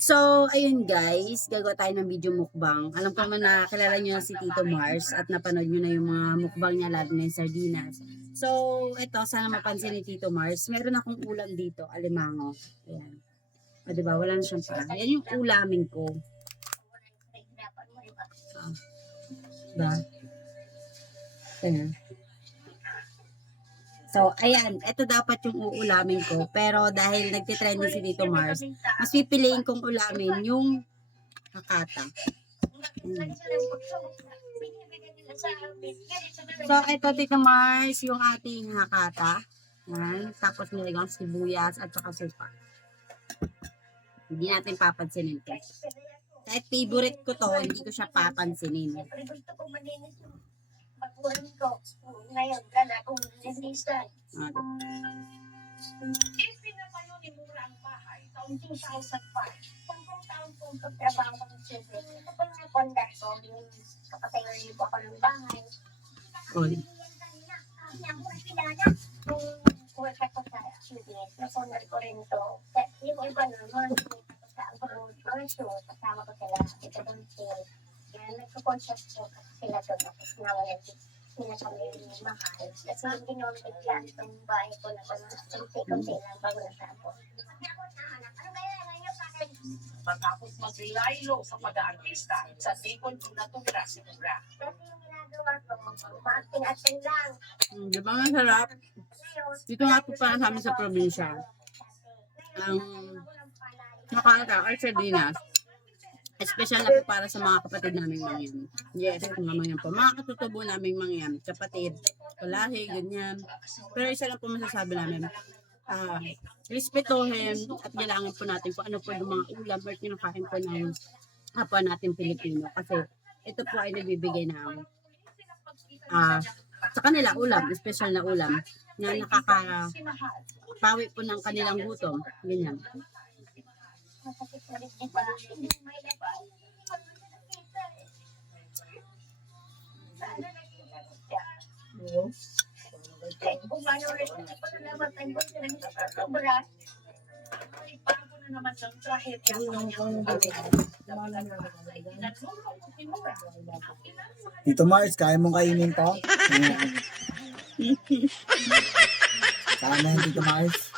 So, ayun guys, gagawa tayo ng video mukbang. Alam ko naman na kilala nyo na si Tito Mars at napanood nyo na yung mga mukbang niya, lalo na yung sardinas. So, ito, sana mapansin ni Tito Mars. Meron akong ulam dito, alimango. Ayan. O, diba? Wala na siyang paa. Yan yung ulamin ko. Diba? Ayan. So, ayan, ito dapat yung uulamin ko. Pero dahil nagtitrending si Tito Mars, mas pipiliin kong ulamin yung hakata. So, ito Tito Mars, yung ating hakata. Ayan. Tapos nilagyan sibuyas at saka supa. Hindi natin papansinin ito. Kahit favorite ko to, hindi ko siya papansinin. Pag-ulan ko, ngayon ka na kung nilista. Pinatayo ni Mura ang bahay taong 2005. Kung taon kong pagtrabaho ng children, ito pa nga kondakto, yung kapatayo niyo po ako ng bahay. Oy. Kung work ako sa children, nasonal ko rin to. Yung iba naman, sa abroad, mga show, kasama ko sila, ito doon sila. Kaya nagko-conscious po sila doon kasi nawalan sila kami mahal. Kasi hindi naman bigyan itong bahay ko na kunti-kunti lang bago natapos. Matapos maglaylo sa pag-aartista sa Bicol Natugra Sigura. Kasi yung ginagawa ko, acting-acting lang. Di ba nga sarap? Dito nga po para sa amin sa probinsya. Ang nakaka or sardinas. Special na po para sa mga kapatid naming mangyan. Yes, mga mangyan po. Mga katutubo naming mangyan. Kapatid, kalahi, ganyan. Pero isa lang po masasabi namin. Respetuhin at galangin po natin kung ano po yung mga ulam or kinakain po ng kapwa natin Pilipino. Kasi ito po ay nabibigay ng sa kanila ulam, special na ulam na nakakapawi po ng kanilang gutom. Ganyan. Bago na naman ng trahedya sa kanyang Tito Mars, kaya mong kainin to? Kaya mo yun, Tito Mars?